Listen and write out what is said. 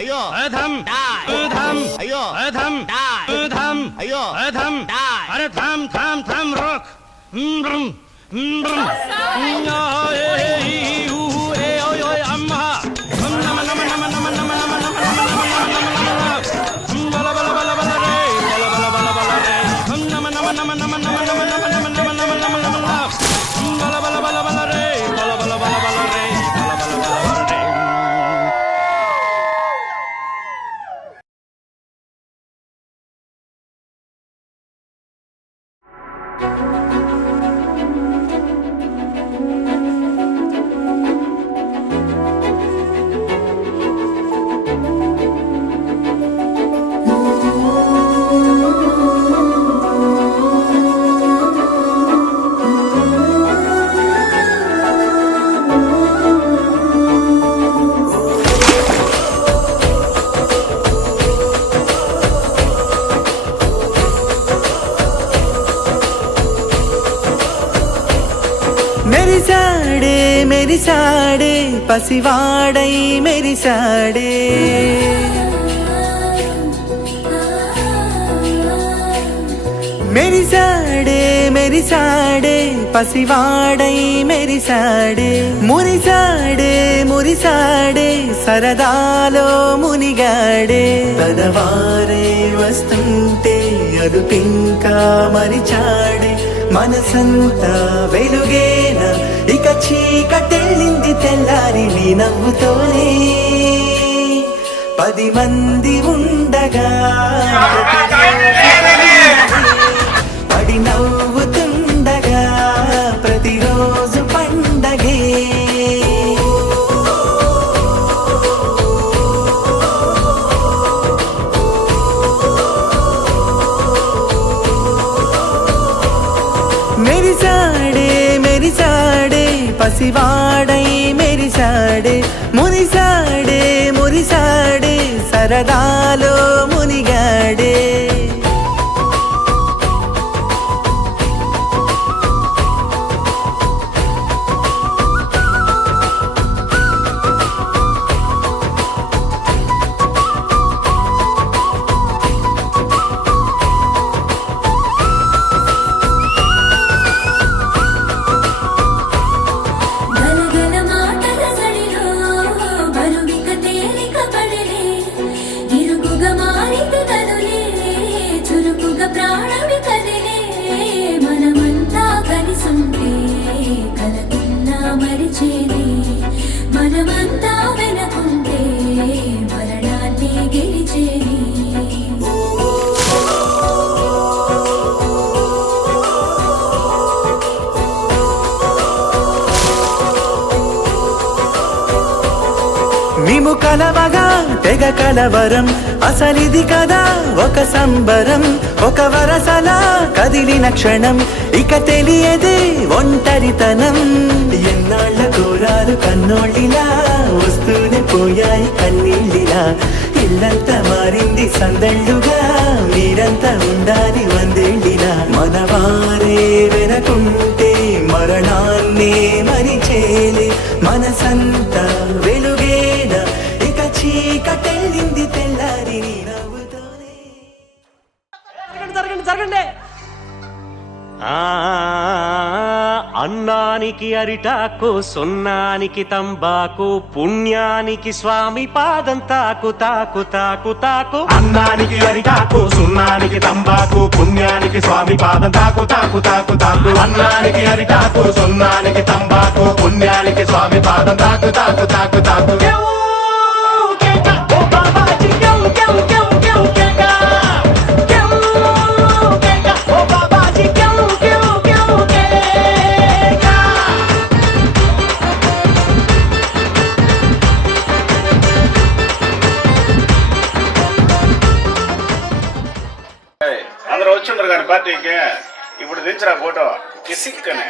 అయ్యో అయ్యో అయ్యో అరే థమ్ థమ్ థమ్ రోక్ అమ్మా మెరిసాడే పసివాడై మెరిసాడే మెరిసాడే మెరిసాడే పసివాడై మెరిసాడే మురిసాడే మురిసాడే సరదాలో మునిగాడే తనవారే వస్తుంటే అదుపింకా మరిచాడే మనసంతా వెలుగేన ఇక చీకటెళ్ళింది తెల్లారి నీ నవ్వుతోనే 10 మంది ఉండగా పడి నవ్వుతుండగా ప్రతిరోజు పండగే మెరిసాడే మెరిసాడే పసివాడై మెరిసాడే మురిసాడే మురిసాడే సరదాలో మునిగాడే మనమంతా వెనకుంటే మరణాన్ని గెలిచేది మేము కలవగా తెగ కలవరం అసలిది కదా ఒక సంబరం ఒక వరసలా కదిలిన క్షణం ఇక తెలియదే ఒంటరితనం ఎన్నాళ్ళ కోరాలు కన్నోళ్ళిలా వస్తూనే పోయాయి కన్నీళ్ళిలా ఇల్లంతా మారింది సందళ్ళుగా మీరంతా ఉండాలి 100 ఏళ్ళిలా మనవారే వెనకుంటే మరణాన్నే మరిచేలే మనసంతా వెలుగేన ఇక చీకటెళ్ళింది తెల్లారి నీ నవ్వుతోనే జరగండి జరగండి అన్నానికి అరిటాకు సున్నానికి తంబాకు పుణ్యానికి స్వామి పాదం తాకు తాకు తాకు తాకు అన్నానికి అరిటాకు సున్నానికి తంబాకు పుణ్యానికి స్వామి పాదం తాకు తాకు తాకు తాకు అన్నానికి అరిటాకు సున్నానికి తంబాకు పుణ్యానికి స్వామి పాదం తాకు తాకు తాకు తాకు అందరూ వచ్చిండ్రు కానీ పార్టీకి ఇప్పుడు దించరా ఫోటో కిసిక్ అనే